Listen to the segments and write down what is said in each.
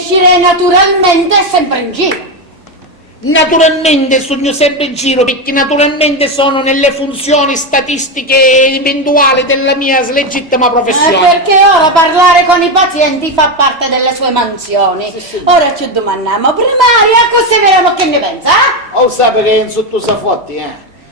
Uscire naturalmente sempre in giro. Naturalmente sogno sempre in giro, perché naturalmente sono nelle funzioni statistiche eventuali della mia legittima professione. Perché ora parlare con i pazienti fa parte delle sue mansioni. Sì. Ora ci domandiamo, primaria, cosa vediamo che ne pensa? O sapete che in sotto sa fotti,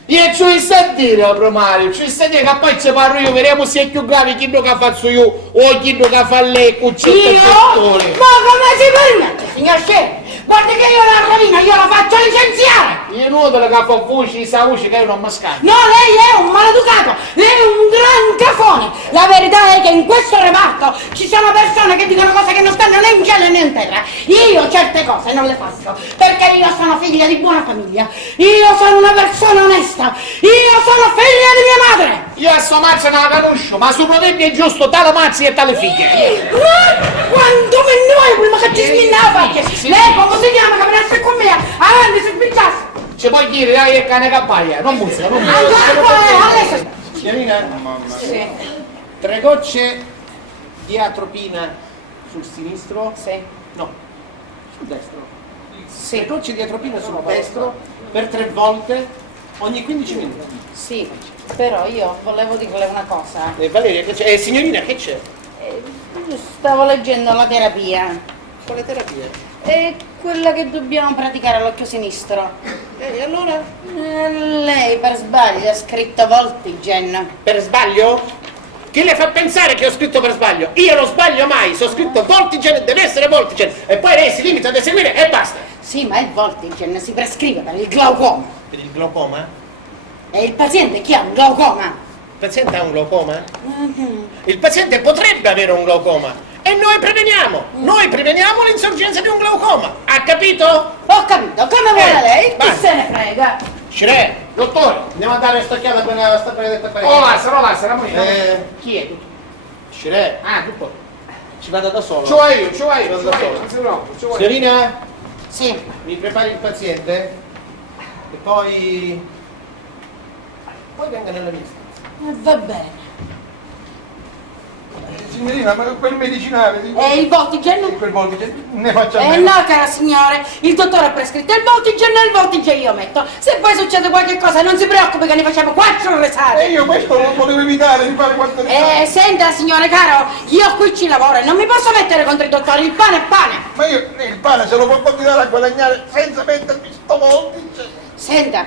Io ci sto a dire, primario, ci sto a dire che poi ci parlo io, vediamo se è più grave chi che faccio io o chi che fa lei, cuccetto e dottore. Ma come si permette, signor Scemo? Guarda che io la rovina, io la faccio licenziare! Io non te la capo voce, sa voce che io non mi scappo. No, lei è un maleducato, lei è un gran cafone! La verità è che in questo reparto ci sono persone che dicono cose che non stanno né in cielo né in terra. Io certe cose non le faccio, perché io sono figlia di buona famiglia, io sono una persona onesta, io sono figlia di mia madre! Io a sua mazza non la conosco, ma su proverbio è giusto tale mazzi e tale figlie. Quanto me noi prima che ti sminnava! Lei come si chiama che venisse con me? Avanti, si spicciasse! Ci puoi dire, dai, che cane cappaglia, non musica, non musica. Signorina? Sì. 3 gocce di atropina sul sinistro? Sì. No, sul destro. Sì. 3 gocce di atropina sul destro per 3 volte ogni 15 minuti. Sì, però io volevo dirle una cosa. Valeria, che c'è? Signorina, che c'è? Stavo leggendo la terapia. Quale terapia? È quella che dobbiamo praticare all'occhio sinistro. E allora? Lei per sbaglio ha scritto Voltigen. Per sbaglio? Chi le fa pensare che ho scritto per sbaglio? Io non sbaglio mai, sono scritto Voltigen, deve essere Voltigen. E poi lei si limita ad eseguire e basta. Sì, ma il Voltigen si prescrive per il glaucoma. Per il glaucoma? E il paziente chi ha un glaucoma? Il paziente ha un glaucoma? Il paziente potrebbe avere un glaucoma e noi preveniamo l'insorgenza di un glaucoma. Ha capito? Ho capito, come vuole lei? Chi se ne frega? Scire, dottore, andiamo a dare stocchiata a quella sta benedetta parecchia. Oh, lascia, moneta. Chi è? Scire. Ah, dottore. Ci vado da solo. Ci vuoi io, non si preoccupi. Signorina? Sì. Mi prepari il paziente? E poi venga nella mia stanza. Va bene. Signorina, ma quel medicinale... E il Voltigen? Quel Voltigen ne faccia a meno. No, cara signore, il dottore ha prescritto il Voltigen io metto. Se poi succede qualche cosa non si preoccupi che ne facciamo 4 resate. E io questo lo volevo evitare di fare 4 resate. Senta signore caro, io qui ci lavoro e non mi posso mettere contro i dottori, il pane è pane. Ma io il pane se lo può continuare a guadagnare senza mettermi sto Voltigen. Senta,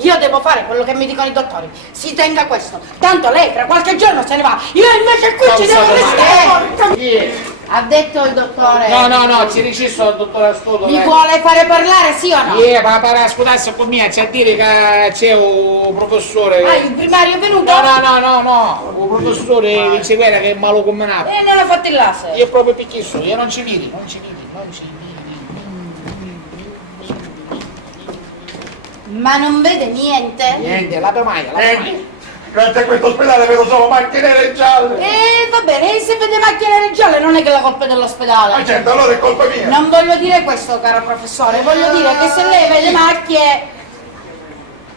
io devo fare quello che mi dicono i dottori. Si tenga questo. Tanto lei tra qualche giorno se ne va. Io invece qui ci devo restare. Ha detto il dottore. No, ci ricisso il dottore Astuto. Mi vuole fare parlare, sì o no? Ma per ascoltarsi con me, c'è a dire che c'è un professore. Ah, il primario è venuto? No. Un professore dice guarda che è malo combinato. E non ha fatto il laser. Io proprio picchisso, io non ci vedi. Ma non vede niente? Niente, la tomaia. Grazie a questo ospedale vedo solo macchine nere gialle. Va bene, e se vede macchine gialle non è che la colpa è dell'ospedale. Ma certo, allora è colpa mia. Non voglio dire questo, caro professore, voglio dire che se lei vede macchie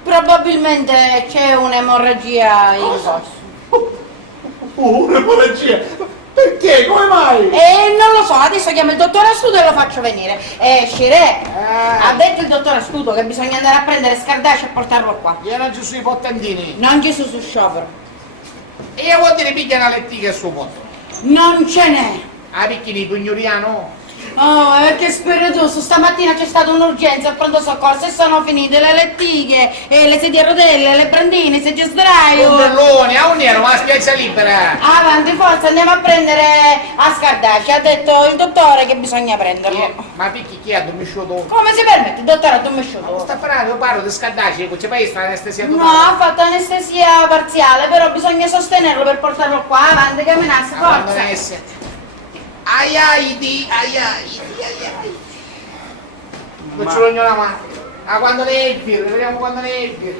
probabilmente c'è un'emorragia in corso. Un'emorragia? Perché? Come mai? Non lo so, adesso chiamo il dottore Astuto e lo faccio venire. Scire, ha detto il dottore Astuto che bisogna andare a prendere Scardascio e portarlo qua. Io non ci sui pottantini. Non Gesù su sciopero. E io vuol dire piglia una lettiga al suo posto. Non ce n'è. Ah, picchi di Pugnoriano? Oh, che spiritoso, stamattina c'è stata un'urgenza al pronto soccorso e sono finite le lettighe, e le sedie a rotelle, le brandine, i seggi a sdraio. Belloni, a un nero, ma la spiaggia libera. Avanti, forza, andiamo a prendere a Scardascio, ha detto il dottore che bisogna prenderlo. Ma picchi chi ha dormisciuto? Come si permette, il dottore ha dormisciuto? Sta parlando, io parlo di Scardasci, c'è paese l'anestesia No, totale. ha fatto anestesia parziale, però bisogna sostenerlo per portarlo qua, avanti, camminarsi, forza. Ai. Non ce l'ho la mano. Ah, quando ne è il filo, vediamo quando ne è il filo.